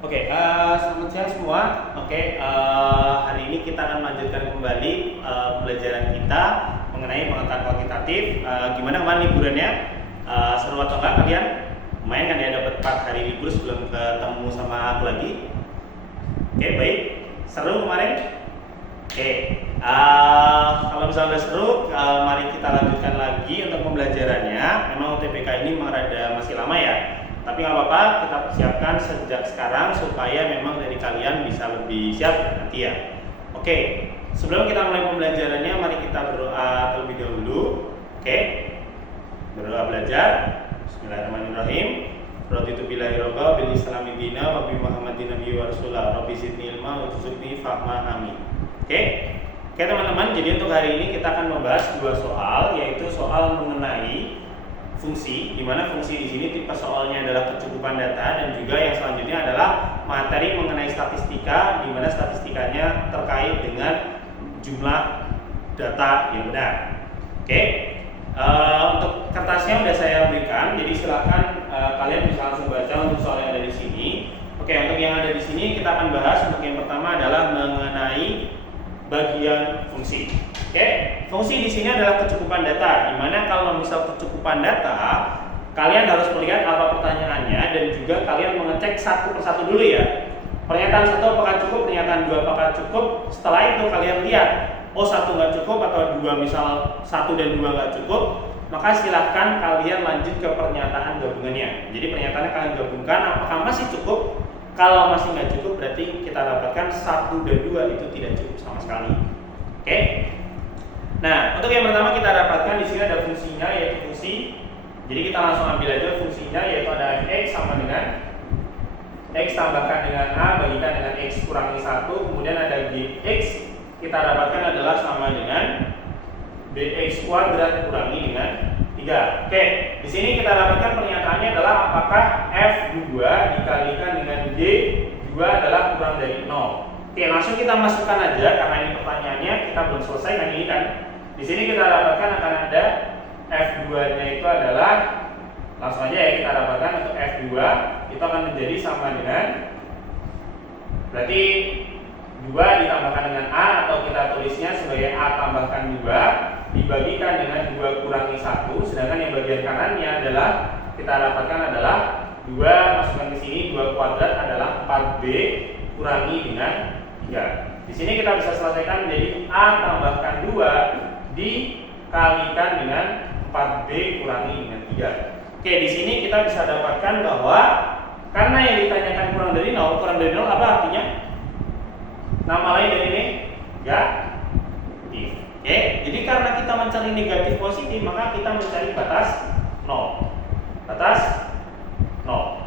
Selamat siang semua. Hari ini kita akan melanjutkan kembali pembelajaran kita mengenai pengetahuan kuantitatif. Gimana kemarin liburannya? Seru atau enggak kalian? Lumayan kan ya, dapat 4 hari libur sebelum ketemu sama aku lagi. Baik. Seru kemarin? Kalau misalnya udah seru, mari kita lanjutkan lagi untuk pembelajarannya. Memang UTBK ini masih lama ya. Tapi nggak apa-apa, kita persiapkan sejak sekarang supaya memang dari kalian bisa lebih siap nanti ya. Sebelum kita mulai pembelajarannya, mari kita berdoa terlebih dahulu. Berdoa belajar. Bismillahirrahmanirrahim. Raditu billahi robba bil islami dina wa bi muhammadin nabiyyi wa rasulah. Rabbi zidni ilma wa warzuqni fahma. Amin. Teman-teman, jadi untuk hari ini kita akan membahas 2 soal, yaitu soal mengenai fungsi, di mana fungsi di sini tipe soalnya adalah kecukupan data, dan juga yang selanjutnya adalah materi mengenai statistika, di mana statistikanya terkait dengan jumlah data yang benar. Untuk kertasnya sudah saya berikan, jadi silakan kalian bisa langsung baca untuk soal yang ada di sini. Untuk yang ada di sini kita akan bahas. Untuk yang pertama adalah mengenai bagian fungsi. Fungsi di sini adalah kecukupan data, di mana kalau misal kecukupan data, kalian harus melihat apa pertanyaannya dan juga kalian mengecek satu persatu dulu ya. Pernyataan 1 apakah cukup, pernyataan 2 apakah cukup. Setelah itu kalian lihat, 1 nggak cukup atau 2 misal 1 dan 2 nggak cukup, maka silahkan kalian lanjut ke pernyataan gabungannya. Jadi pernyataannya kalian gabungkan, apakah masih cukup. Kalau masih nggak cukup, berarti kita dapatkan 1 dan 2 itu tidak cukup sama sekali. Nah, untuk yang pertama kita dapatkan di sini ada fungsinya, yaitu fungsi. Jadi kita langsung ambil aja fungsinya, yaitu ada x sama dengan x tambahkan dengan a bagikan dengan x kurangi 1. Kemudian ada gx, kita dapatkan adalah sama dengan bx kuadrat kurangi dengan 3. Di sini kita dapatkan pernyataannya adalah apakah f2 dikalikan dengan d2 adalah kurang dari 0. Langsung kita masukkan aja karena ini pertanyaannya kita belum selesai kan ini kan. Di sini kita dapatkan akan ada f2-nya itu adalah, langsung aja ya kita dapatkan untuk f2 itu akan menjadi sama dengan, berarti 2 ditambahkan dengan a, atau kita tulisnya sebagai a tambahkan 2 dibagikan dengan 2 kurangi 1, sedangkan yang bagian kanannya adalah kita dapatkan adalah 2 masukkan ke sini, 2 kuadrat adalah 4b kurangi dengan 3. Di sini kita bisa selesaikan menjadi a tambahkan 2 dikalikan dengan 4b kurangi dengan 3. Di sini kita bisa dapatkan bahwa karena yang ditanyakan kurang dari 0 apa artinya? Nama lain dari ini negatif. Jadi karena kita mencari negatif positif, maka kita mencari batas 0.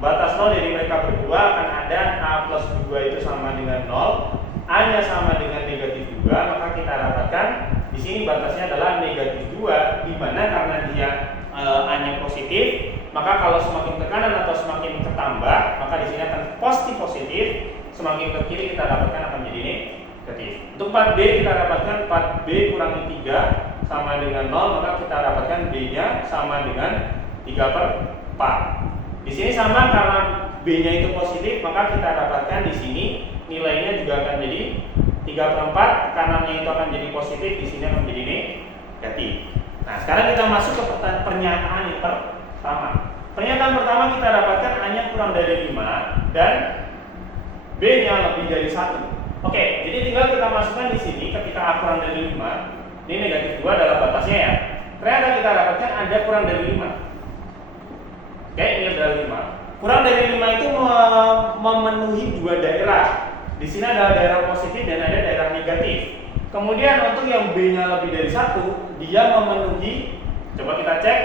Batas 0 dari mereka berdua akan ada a plus 2 itu sama dengan 0, a nya sama dengan negatif 2, maka kita dapatkan di sini batasnya adalah negatif 2, di mana karena dia a nya positif, maka kalau semakin ke kanan atau semakin ketambah, maka di sini akan positif, semakin ke kiri kita dapatkan akan menjadi negatif. Untuk 4b kita dapatkan 4b kurangi 3 sama dengan 0, maka kita dapatkan b-nya sama dengan 3/4. Di sini sama karena b-nya itu positif, maka kita dapatkan di sini nilainya juga akan jadi 3/4, kanannya itu akan jadi positif, di sini akan menjadi negatif. Nah, sekarang kita masuk ke pernyataan yang pertama. Pernyataan pertama kita dapatkan a-nya kurang dari 5 dan b-nya lebih dari 1. Jadi tinggal kita masukkan di sini ketika a kurang dari 5, ini negatif 2 adalah batasnya ya. Ternyata kita dapatkan ada kurang dari 5. Ini adalah 5. Kurang dari 5 itu memenuhi 2 daerah. Di sini ada daerah positif dan ada daerah negatif. Kemudian untuk yang b-nya lebih dari 1, dia memenuhi, coba kita cek.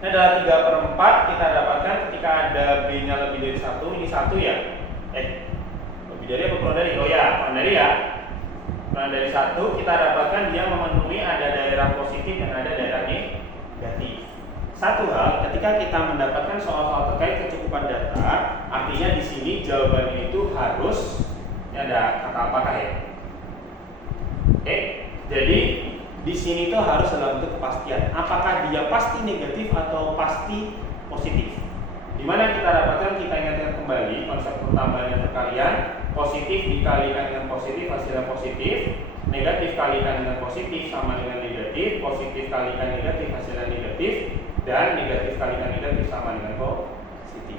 Ini adalah 3/4, kita dapatkan ketika ada b-nya lebih dari 1, ini 1 ya. Lebih dari apa kurang dari? Kurang dari ya. Kurang dari 1, kita dapatkan dia memenuhi ada daerah positif dan ada daerah negatif. Satu hal, ketika kita mendapatkan soal-soal terkait kecukupan data, artinya di sini jawabannya itu harus, ini ada kata apakah ya? Jadi di sini itu harus dalam bentuk kepastian. Apakah dia pasti negatif atau pasti positif? Dimana kita dapatkan, kita ingatkan kembali konsep pertama positif dikalikan dengan positif hasilnya positif, negatif kalikan dengan positif sama dengan negatif, positif kalikan negatif hasilnya negatif, dan negatif kalikan negatif sama dengan positif.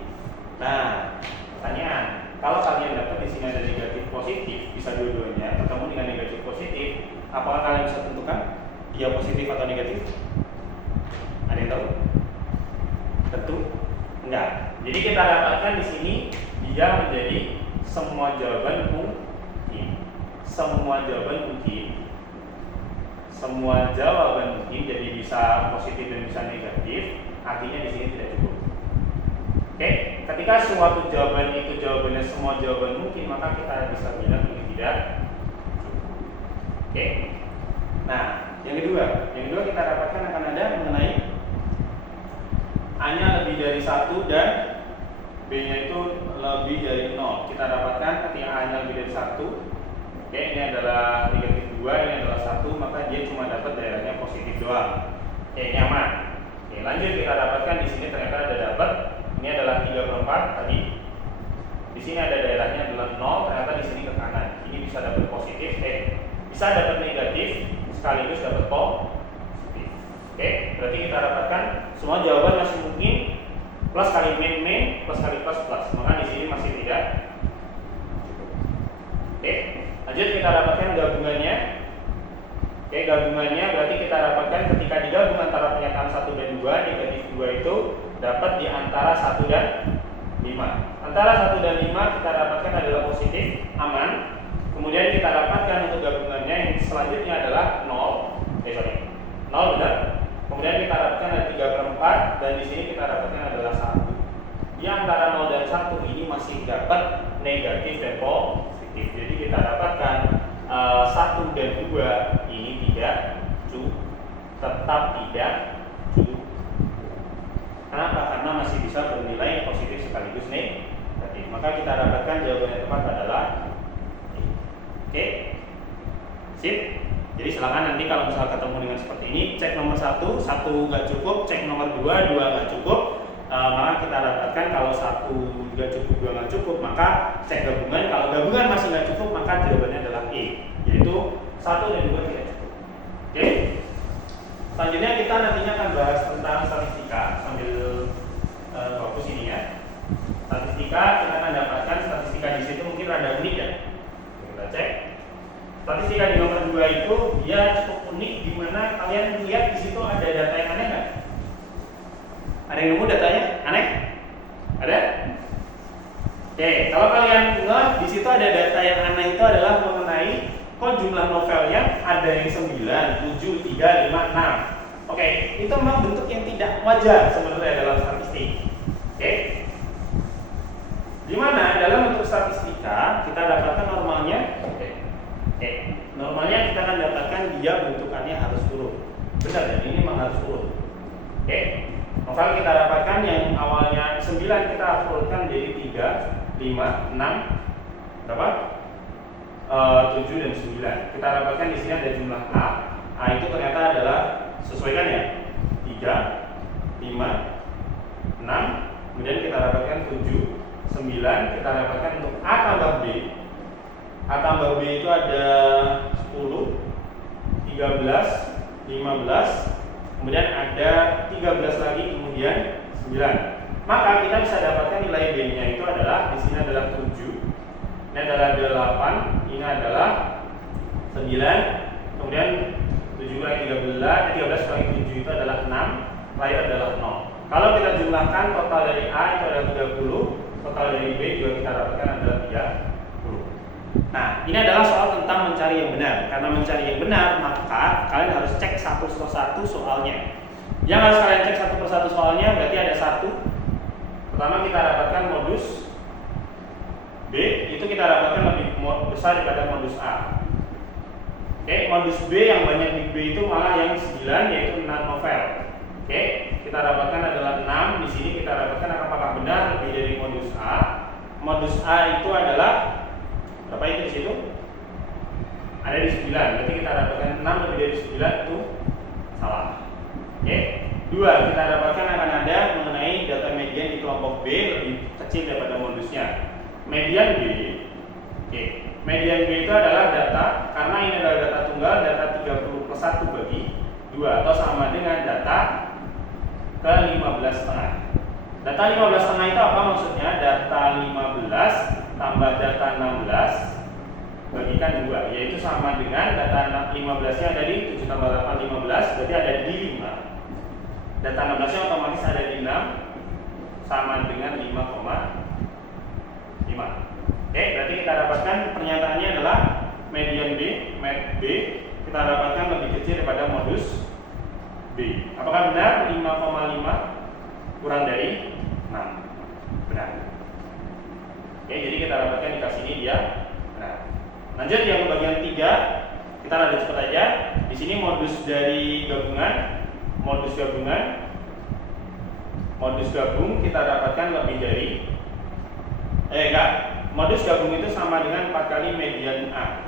Nah, pertanyaan, kalau kalian dapat di sini ada negatif positif, bisa dua-duanya ketemu dengan negatif positif, apakah kalian bisa tentukan dia positif atau negatif? Ada yang tahu? Tentu enggak. Jadi kita dapatkan di sini dia menjadi semua jawaban mungkin. Semua jawaban mungkin. Semua jawaban mungkin, jadi bisa positif dan bisa negatif. Artinya di sini tidak cukup. Oke, ketika suatu jawaban itu jawabannya semua jawaban mungkin, maka kita bisa bilang ini tidak cukup. Oke. Nah, yang kedua kita dapatkan akan ada mengenai A-nya lebih dari 1 dan B-nya itu lebih dari 0. Kita dapatkan ketika A-nya lebih dari 1. Oke, ini adalah negatif 2, ini adalah 1, maka dia cuma dapat daerahnya positif doang. Oke, ini aman. Oke, lanjut kita dapatkan di sini ternyata ada dapat ini adalah 3/4 tadi. Di sini ada daerahnya adalah 0, ternyata di sini ke kanan. Ini bisa dapat positif, bisa dapat negatif sekaligus dapat positif. Oke, berarti kita dapatkan semua jawaban masih mungkin plus kali min plus kali plus plus. Maka di sini masih tidak cukup. Oke, lanjut kita dapatkan gabungannya. Oke, gabungannya berarti kita dapatkan ketika digabung antara pernyataan 1 dan 2, negatif 2 itu dapat di antara 1 dan 5. Antara 1 dan 5 kita dapatkan adalah positif, aman. Kemudian kita dapatkan untuk gabungannya yang selanjutnya adalah 0. 0 benar. Kemudian kita dapatkan ada 3/4 dan di sini kita dapatkan adalah 1. Di antara 0 dan 1 ini masih dapat negatif dan positif. Jadi kita dapatkan 1 dan 2 ini tidak cukup. Tetap tidak cukup. Kenapa? Karena masih bisa bernilai positif sekaligus negatif. Maka kita dapatkan jawaban yang tepat adalah oke. Sip. Jadi silakan nanti kalau misal ketemu dengan seperti ini, cek nomor 1 nggak cukup, cek nomor 2 nggak cukup. Maka kita dapatkan kalau 1 nggak cukup, 2 nggak cukup, maka cek gabungan. Kalau gabungan masih nggak cukup, maka jawabannya adalah E, yaitu 1 dan 2 tidak cukup. Oke. Selanjutnya kita nantinya akan bahas tentang statistika sambil fokus ini ya. Statistika kita akan dapatkan statistika di situ mungkin rada unik ya. Kita cek. Statistika di nomor 2 itu dia cukup unik, di mana kalian lihat di situ ada data yang aneh nggak? Ada yang nemu datanya aneh? Ada? Oke, kalau kalian ingat di situ ada data yang aneh itu adalah mengenai kok jumlah novelnya ada yang 9, 7, 3, 5, 6. Oke, itu memang bentuk yang tidak wajar sebenarnya dalam statistik. Oke. Di mana dalam bentuk statistika kita dapatkan normalnya normalnya kita akan dapatkan dia bentukannya harus urut. Benar ya, ini memang harus urut. Oke. Novel kita dapatkan yang awalnya 9 kita harus urutkan jadi 3, 5, 6 berapa? 7 dan 9. Kita dapatkan di sini ada jumlah A. A itu ternyata adalah sesuaikan ya. 3, 5, 6. Kemudian kita dapatkan 7, 9. Kita dapatkan untuk A tambah B. A tambah B itu ada 10, 13, 15. Kemudian ada 13 lagi, kemudian 9. Maka kita bisa dapatkan nilai B-nya itu adalah di sini adalah 7. Ini adalah 8, ini adalah 9. Kemudian 7 kali 13 kali 7 itu adalah 6, lain adalah 0. Kalau kita jumlahkan total dari A itu adalah 30, total dari B juga kita dapatkan adalah 30. Nah, ini adalah soal tentang mencari yang benar. Karena mencari yang benar, maka kalian harus cek satu persatu soalnya. Yang harus kalian cek satu persatu soalnya berarti ada 1. Pertama kita dapatkan modus B, itu kita dapatkan lebih besar daripada modus A. Oke, modus B yang banyak di B itu malah yang 9, yaitu 6 novel. Oke, kita dapatkan adalah 6. Di sini kita dapatkan apakah benar lebih dari modus A. Modus A itu adalah berapa itu di situ? Ada di 9. Berarti kita dapatkan 6 lebih dari 9 itu salah. Oke. 2, kita dapatkan akan ada mengenai data median di kelompok B lebih kecil daripada modusnya. Median B. Oke. median B itu adalah data, karena ini adalah data tunggal, data 30 plus 1 bagi 2 atau sama dengan data ke 15,5. Data 15,5 itu apa maksudnya? Data 15 tambah data 16 bagikan 2, yaitu sama dengan data 15 nya ada di 7 tambah 8 15, berarti ada di 5. Data 16 nya otomatis ada di 6, sama dengan 5,5. Oke, berarti kita dapatkan pernyataannya adalah median B, med B kita dapatkan lebih kecil daripada modus B. Apakah benar 5,5 kurang dari 6? Benar. Oke, jadi kita dapatkan di kas ini dia benar. Lanjut yang bagian 3, kita lanjut cepat aja. Di sini modus dari gabungan, modus gabung kita dapatkan lebih dari modus gabung itu sama dengan 4 kali median A.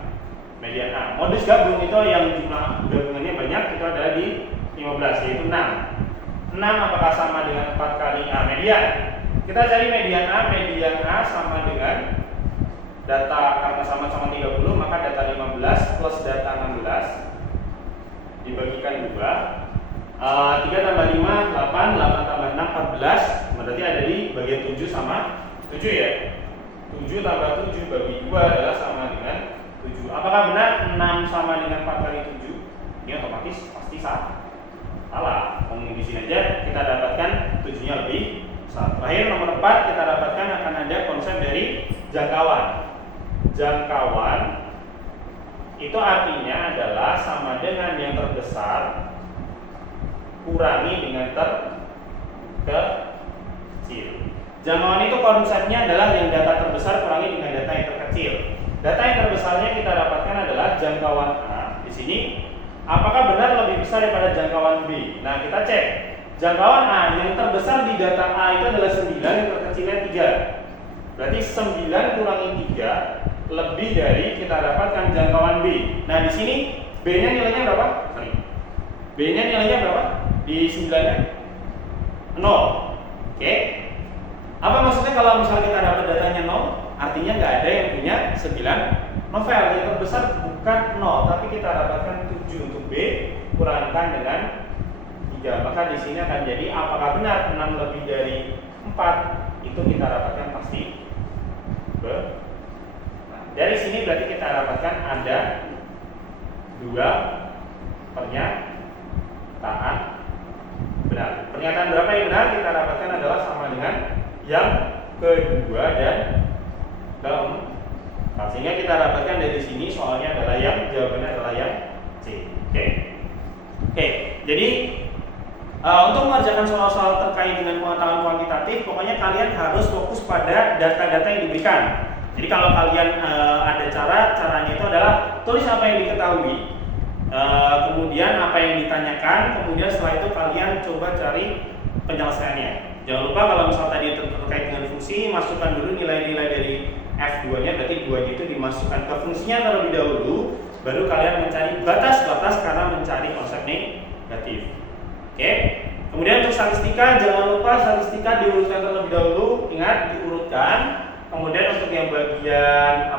Median A. Modus gabung itu yang jumlah gabungannya banyak, itu ada di 15, yaitu 6. 6 apakah sama dengan 4 kali A median? Kita cari median A sama dengan data, karena sama-sama 30, maka data 15 plus data 16 dibagikan 2. 3 tambah 5, 8, 8 tambah 6, 14. Berarti ada di bagian 7 sama 7 ya. 7 tambah 7 bagi 2 adalah sama dengan 7. Apakah benar 6 sama dengan 4 kali 7? Ini otomatis pasti salah. Di sini aja kita dapatkan 7-nya lebih besar. Terakhir nomor 4 kita dapatkan akan ada konsep dari jangkauan. Jangkauan itu artinya adalah sama dengan yang terbesar kurangi dengan terkecil. Jangkauan itu konsepnya adalah yang data terbesar kurangi dengan data yang terkecil. Data yang terbesarnya kita dapatkan adalah jangkauan A. Di sini, apakah benar lebih besar daripada jangkauan B? Nah, kita cek. Jangkauan A yang terbesar di data A itu adalah 9, yang terkecilnya 3. Berarti 9 kurangi 3 lebih dari kita dapatkan jangkauan B. Nah, di sini B-nya nilainya berapa? B-nya nilainya berapa? Di 9-nya 0. Oke. Apa maksudnya kalau misalnya kita dapat datanya 0? Artinya nggak ada yang punya 9 novel. Yang terbesar bukan 0, tapi kita dapatkan 7 untuk B kurangkan dengan 3. Maka di sini akan jadi apakah benar 6 lebih dari 4? Itu kita dapatkan pasti B. Nah, dari sini berarti kita dapatkan ada 2 pernyataan benar. Pernyataan berapa yang benar kita dapatkan adalah sama dengan yang kedua dan keempat. Sehingga kita dapatkan dari sini soalnya adalah yang jawabannya adalah yang C. Oke. Jadi untuk mengerjakan soal-soal terkait dengan pengetahuan kuantitatif, pokoknya kalian harus fokus pada data-data yang diberikan. Jadi kalau kalian ada caranya itu adalah tulis apa yang diketahui. Kemudian apa yang ditanyakan, kemudian setelah itu kalian coba cari penyelesaiannya. Jangan lupa kalau misal tadi terkait dengan fungsi, masukkan dulu nilai-nilai dari F2-nya, berarti 2 itu dimasukkan ke fungsinya terlebih dahulu, baru kalian mencari batas-batas karena mencari konsep negatif. Oke. Kemudian untuk statistika, jangan lupa statistika diurutkan terlebih dahulu, ingat diurutkan. Kemudian untuk yang bagian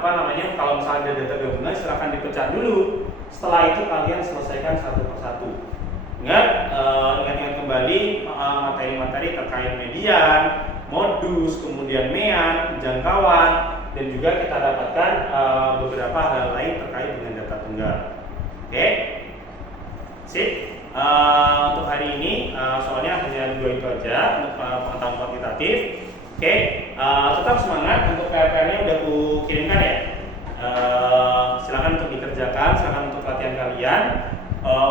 kalau misalnya ada data gabungan silahkan dipecah dulu. Setelah itu kalian selesaikan satu persatu. Ingat kembali materi-materi terkait median, modus, kemudian mean, jangkauan, dan juga kita dapatkan beberapa hal lain terkait dengan data tunggal. Oke, sip. Untuk hari ini soalnya hanya 2 itu aja untuk pengetahuan kuantitatif. Oke, tetap semangat. Untuk PR-nya udah aku kirimkan ya. Silakan untuk dikerjakan, silakan untuk latihan kalian.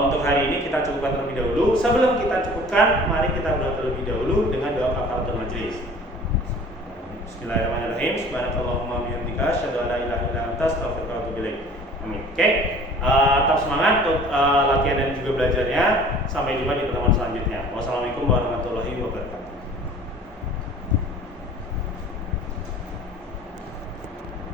Untuk hari ini kita cukupkan terlebih dahulu. Sebelum kita cukupkan, mari kita berdoa terlebih dahulu dengan doa kafaratul majelis. Bismillahirrahmanirrahim. Subhanakallahumma wa bihamdika asyhadu an la ilaha illa anta astaghfiruka wa atubu ilaik. Amin. Oke. Tetap semangat untuk latihan dan juga belajarnya. Sampai jumpa di pertemuan selanjutnya. Wassalamualaikum warahmatullahi wabarakatuh.